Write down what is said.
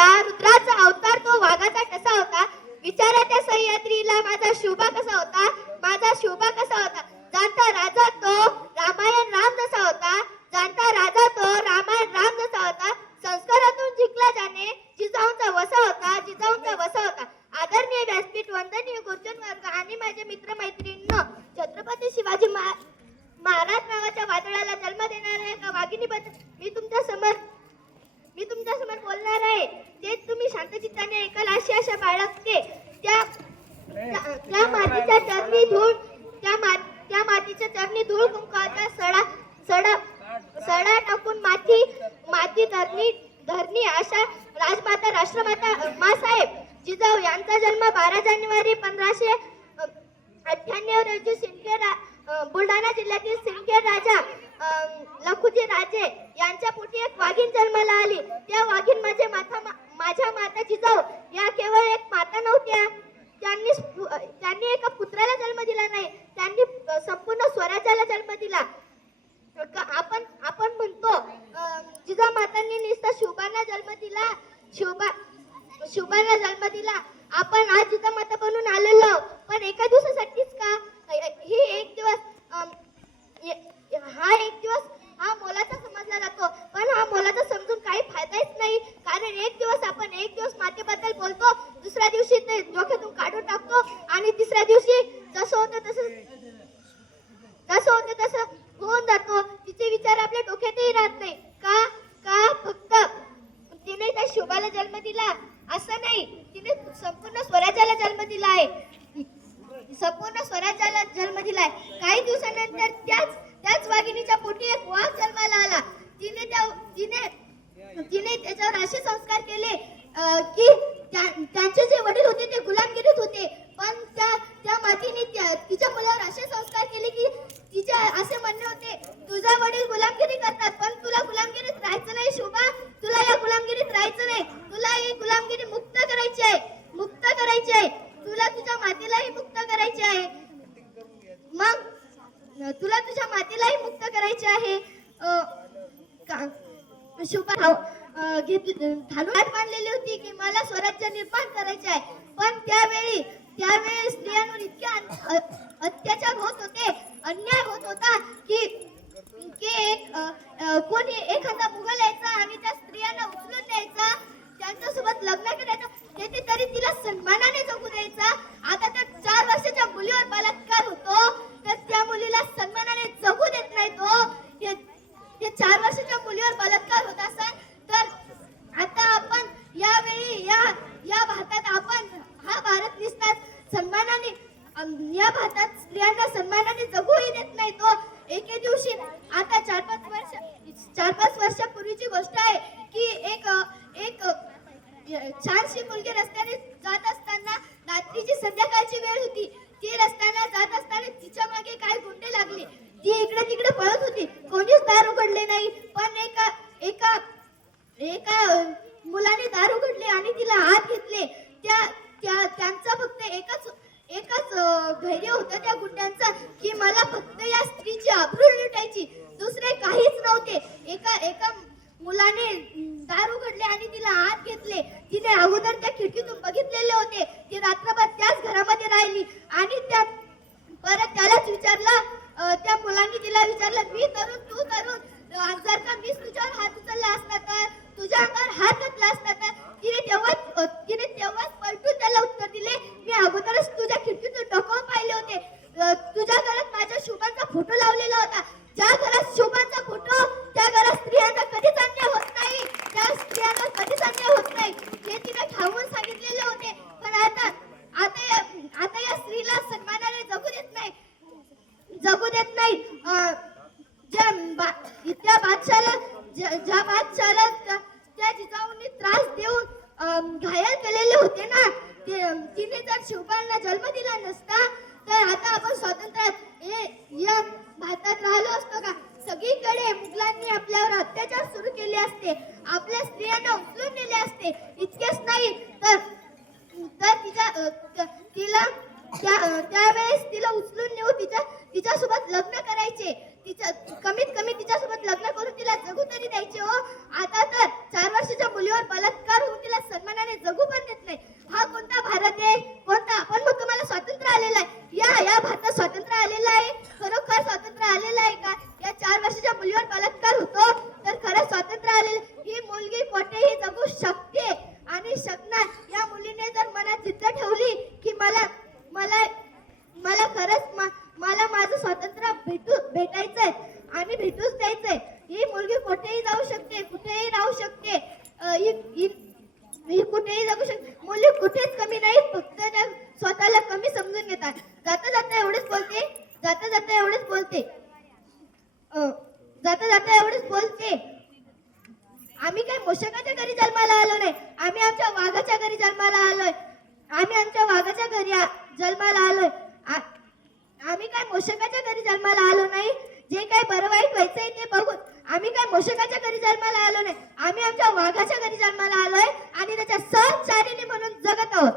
होता, रुद्राचा अवतार तो वाघाचा कसा होता, विचारा त्या सह्याद्रीला माझा शोभा कसा होता, माझा शोभा कसा होता. जाणता राजा तो रामायण राम जसा होता, जाणता राजा तो रामायण राम जसा होता. संस्कारातून जिंकला जाणे जिजाऊंचा वसा होता, जिजाऊंचा वसा होता. आदरणीय व्यासपीठ, वंदनीय गुरुजन वर्ग आणि माझे मित्र मैत्रिणींनो, छत्रपती शिवाजी महाराज नावाच्या वादळाला जन्म देणाऱ्या एका वाघिणीबद्दल मी तुमच्या समोर बोलणार आहे. ते तुम्ही शांतचित्ताने ऐकाल अशी आशा बाळगते. त्या मातीच्या चरणी धूळ त्या मातीच्या चरणी धूळ कुंकाचा सडा टाकून माती धरणी अशा राजमाता राष्ट्रमाता मासाहेब जिजाऊ यांचा जन्म 12 जानेवारी 1598 रोजी बुलढाणा जिल्ह्यातील सिंदखेड राजा लखुजी राजे यांच्या पोटी एक वाघीण जन्माला आली. त्या वाघीण माझ्या माता जिजाऊ या केवळ एक माता नव्हत्या. त्यांनी एका पुत्राला जन्म दिला नाही, त्यांनी संपूर्ण स्वराज्याला जन्म दिला. आपण म्हणतो जिजाऊ मातांनी नुसता शुभांना जन्म दिला. आपण आज जिजाऊ माता बनून आलेलो, पण एका दिवसासाठीच का? हा एक दिवस हा मोलाचा समजला जातो, पण हा मोलाचा समजून काही फायदाच नाही. कारण एक दिवस मातेबद्दल बोलतो, दुसऱ्या दिवशी ते डोक्यातून काढून टाकतो आणि तिसऱ्या दिवशी जसं होतं तसं होऊन जातो. तिचे विचार आपल्या डोक्यातही राहत नाही. का फक्त तिने त्या शुभाला जन्म दिला असं नाही, तिने संपूर्ण स्वराज्याला जन्म दिला आहे. काही दिवसानंतर त्याच वाघिणीच्या पोटी एक वाघ जन्माला आला. तिने त्याच्यावर असे संस्कार केले की त्यांचे जे वडील होते ते गुलामगिरीत होते, पण त्या मातीने तिच्या मुलावर असे संस्कार केले की तिचे असे म्हणणे होते, तुझा वडील गुलामगिरी करतात पण तुला गुलामगिरीत राहायचं नाही शोभा, तुला या गुलामगिरीत राहायचं नाही, तुला ही गुलामगिरी मुक्त करायची आहे, तुला तुझ्या मातेलाही मुक्त करायचे आहे. मग तुला तुझ्या मातेलाही मुक्त करायचे आहे. शोभा थालून बांधलेली होती की मला स्वराज्य निर्माण करायचे आहे, पण त्यावेळी स्त्रियांवर इतके अत्याचार होत होते, अन्याय होत होता की कोणी एखादा मुघल यायचा आणि त्या स्त्रियांना उचलून न्यायचा, त्यांच्यासोबत लग्न करायचं, तरी तिला सन्मानाने जगू द्यायचा. आता तर 4 वर्षाच्या मुलीवर बलात्कार होतो, तर त्या मुलीला सन्मानाने जगू देत नाही तो. 4 वर्षाच्या मुलीवर बलात्कार होत असेल तर आता आपण यावेळी या भारतात हा भारत निसतात सन्मानाने, या भारतात स्त्रियांना सन्मानाने जगूही देत नाही तो. एके दिवशी आता 4-5 वर्षापूर्वीची गोष्ट आहे की एक छानशी मुलगी रस्त्याने जात असताना, रात्रीची संध्याकाळची वेळ होती, ती रस्त्याने जात असताना तिच्या मागे काय गुंडे लागले. ती इकडे तिकडे पळत होती, कोणीच दार उघडले नाही, पण एका मुलाने दार उघडले आणि तिला आत घेतले. त्यांचा फक्त एकच धैर्य होतं त्या गुंड्यांचा की मला फक्त या स्त्रीची आबरू लुटायची, दुसरे काहीच नव्हते. एका मुलाने दार उघडले आणि तिला आत घेतले. तिने अगोदर त्या खिडकीतून बघितलेले होते, ती रात्रभर त्याच घरामध्ये राहिली आणि परत त्यालाच विचारलं, त्या मुलांनी तिला विचारलं, मी तरुण तू तरुण, जर का मीच तुझ्यावर हात उचलला असता तर, तुझ्या अंगावर हात घातला असता तर, तिने तेव्हाच पलटून त्याला उत्तर दिले, मी अगोदरच तुझ्या खिडकीतून डोकावून पाहिले होते, तुझ्या घरात माझ्या शोभांचा फोटो लावलेला होता. ज्या घरात शोभांचा फोटो, त्या घरात स्त्रियांचा कधीच अन्याय होत नाही, त्या स्त्रियांना कधीच अन्याय होत नाही, हे तिने ठाऊन सांगितलेले होते. पण आता या स्त्रीला सन्मानाने जगू देत नाही. ज्या बादशाला त्या जिजाऊंनी त्रास देऊन घायल केलेले होते ना, तिने जर शोभांना जन्म दिला नसता तर आता आपण स्वातंत्र्यात या भारतात राहिलो असतो का? सगळीकडे मुघलांनी आपल्यावर अत्याचार सुरू केले असते, आपल्या स्त्रियांना उचलून नेले असते. इतकेच नाही तर त्यावेळेस तिला उचलून नेऊन तिच्यासोबत लग्न करायचे, कमीत कमी तिच्यासोबत लग्न करून तिला जगू तरी द्यायचे. हो, आता तर 4 वर्षाच्या मुलीवर बलात्कार होऊन तिला जगू शकते आणि शकणार. या मुलीने जर मनात जिद्द ठेवली की मला मला मला खरंच मला माझं स्वातंत्र्य भेटायचंय आणि भेटूच द्यायचंय. ही मुलगी कुठेही जाऊ शकते, कुठेही राहू शकते. ही कुठेही जाऊ शकते. मुली कुठेच कमी नाही, फक्त त्या स्वतःला कमी समजून घेतात. जाता जाता एवढेच बोलते, जाता जाता एवढेच बोलते, जाता जाता एवढेच बोलते. आम्ही काय मूषकाच्या घरी जन्माला आलो नाही, आम्ही आमच्या वाघाच्या घरी जन्माला आलोय. आम्ही आमच्या वाघाच्या घरी जन्माला आलोय. आम्ही काय मूषकाच्या घरी जन्माला आलो नाही. जे काय बरं वाईट व्हायचंय ते बघून आम्ही काय मूषकाच्या घरी जन्माला आलो नाही. आम्ही आमच्या वाघाच्या घरी जन्माला आलोय आणि त्याच्या सहचारिणी म्हणून जगत आहोत.